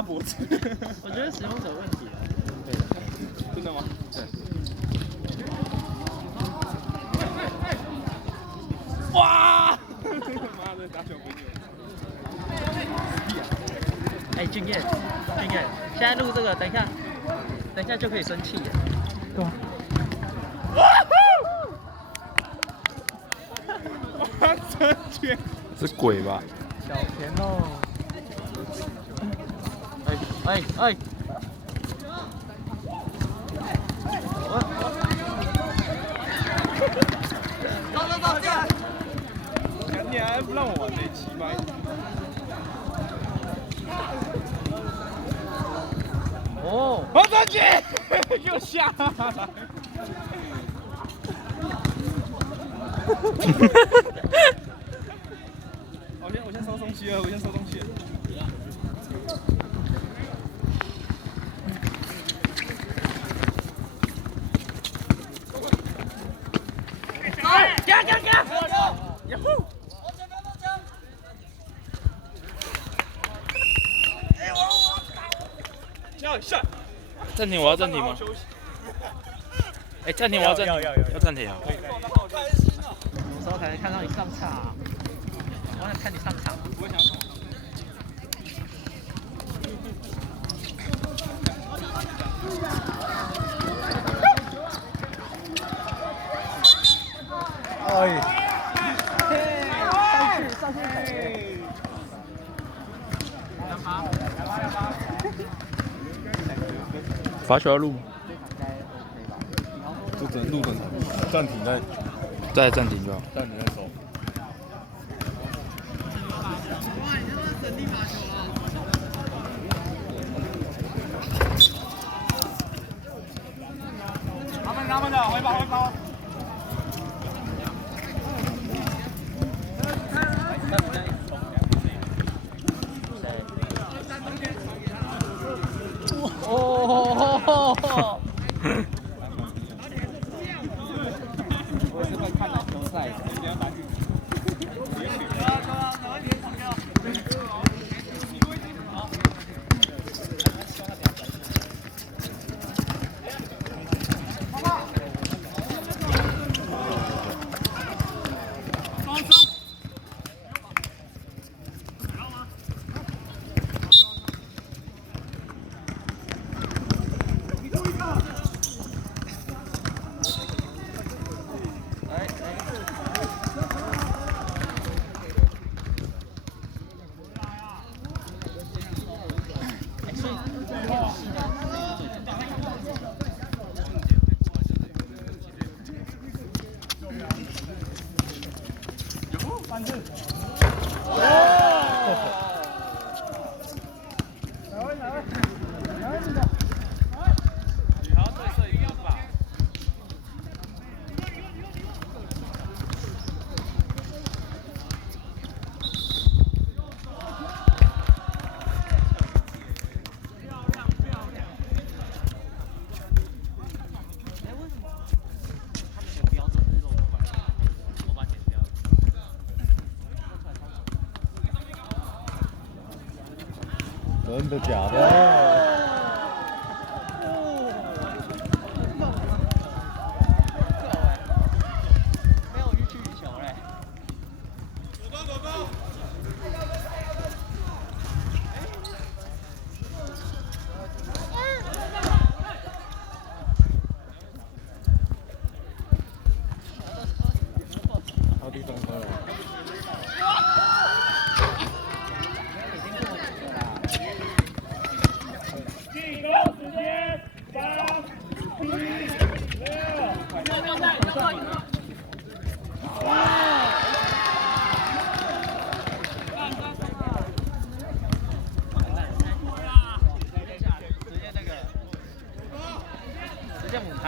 他脖子。我觉得使用者问题。对，真的吗？对。哇！妈的，打小朋友。哎，俊彦，现在录这个，等一下就可以生气耶。对啊。哇！真绝！是鬼吧？小田哦。哎！走！这样！你还不让我玩这一期吗？哦，我上去，给我下来！我先收东西了，暂停，我要暂停吗？哎，暂停，我要暂停，要暂停啊！好开心哦！什么时候才能看到你上场？我想看你上场。我也想看。上去！罚球要录吗？就只能录正常，暂停再暂停就好。暂停再收。他们的回包。哦！我是会看篮球赛的。真的假的？没有予取予求嘞。走！好地方喝了。直接母汤。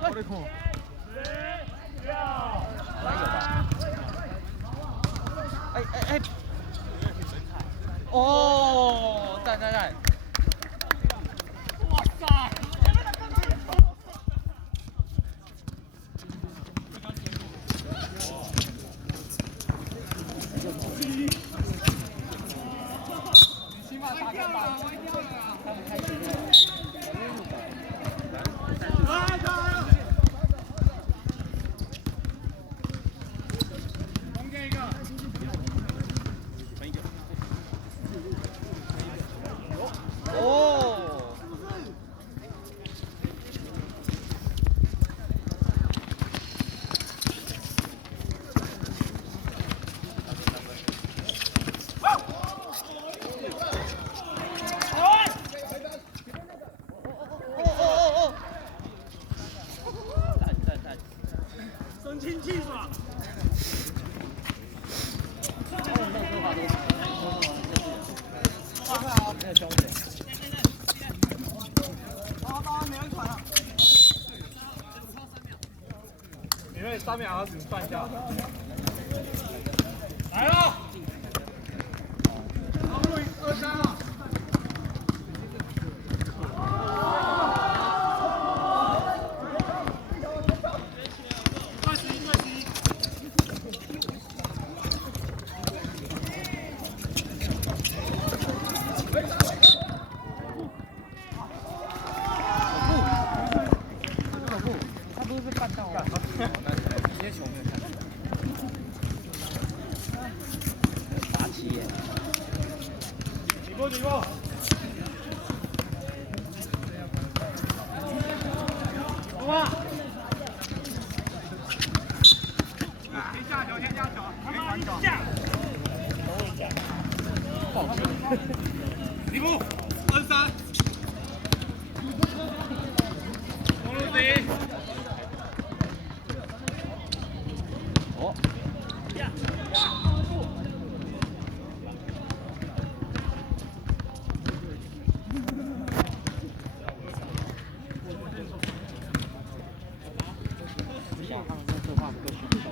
我的空。哎！哦，赞！哇塞！起码打个打，他们开始了。神清气爽。没有兄弟。因为3秒只算掉。来了。2-3啊。他不是被绊到吗？直接球没有看到。拔起耶！起步起步。走吧。先下球，先下球，他妈一下。起步，2-3。红路底。哦。小汉跟这话不够凶手。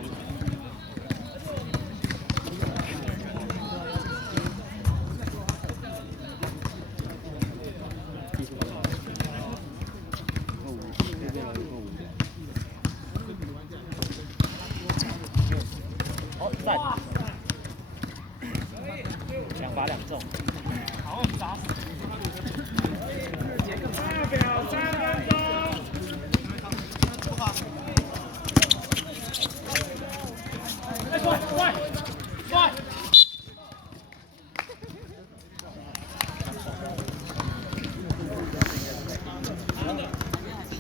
哦，赞！2罚2中。好，砸死。2秒3分钟。哎，快！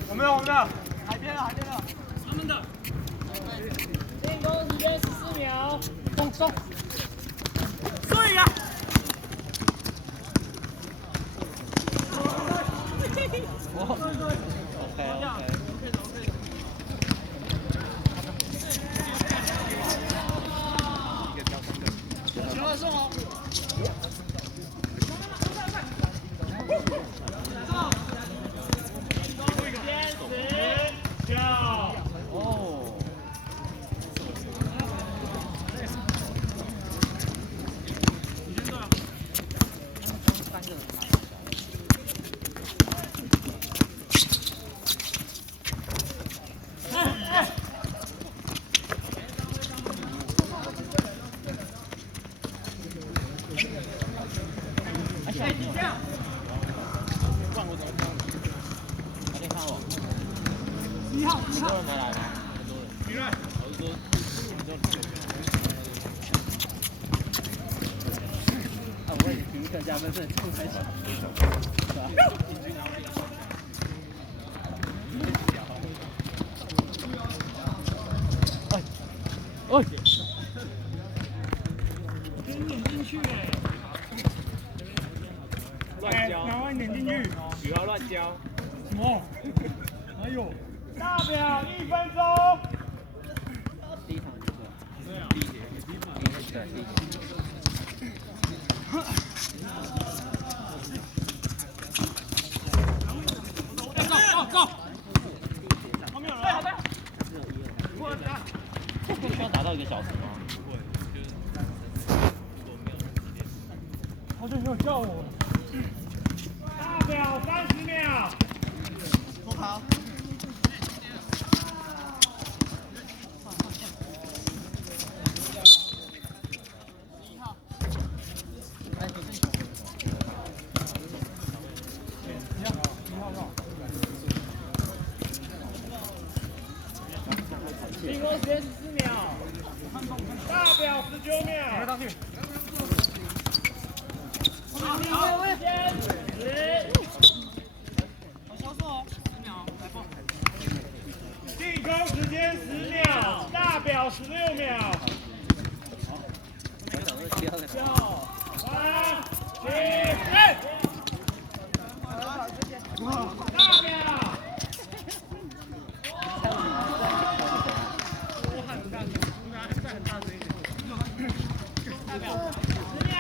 我们的，海边了。他们的。进攻时间14秒。松。对呀。OK。球了，送好。哦。3个人打。1号，很多人没来吗？很多人。我是说，我问你，体育课加分是这么才小，是吧？哎，点进去哎！乱教，赶快点进去！不要乱教。什么？哎呦！大表1分钟。第一场就是。对啊。第一节。对，第一节。走！后面有人。不需要打到1个小时吗？不会，好像没有叫我。大表30秒。不好。1号。19秒。上去。进攻时间10秒，大表16秒。9、8、7、6、大秒。大表10秒，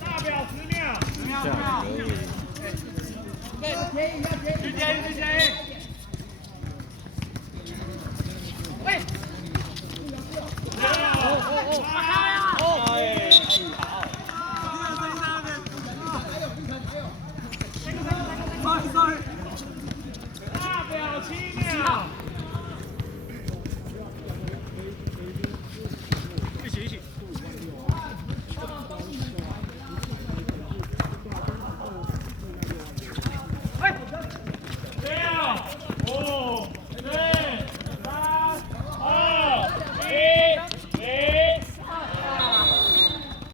大表10秒。10秒。时间。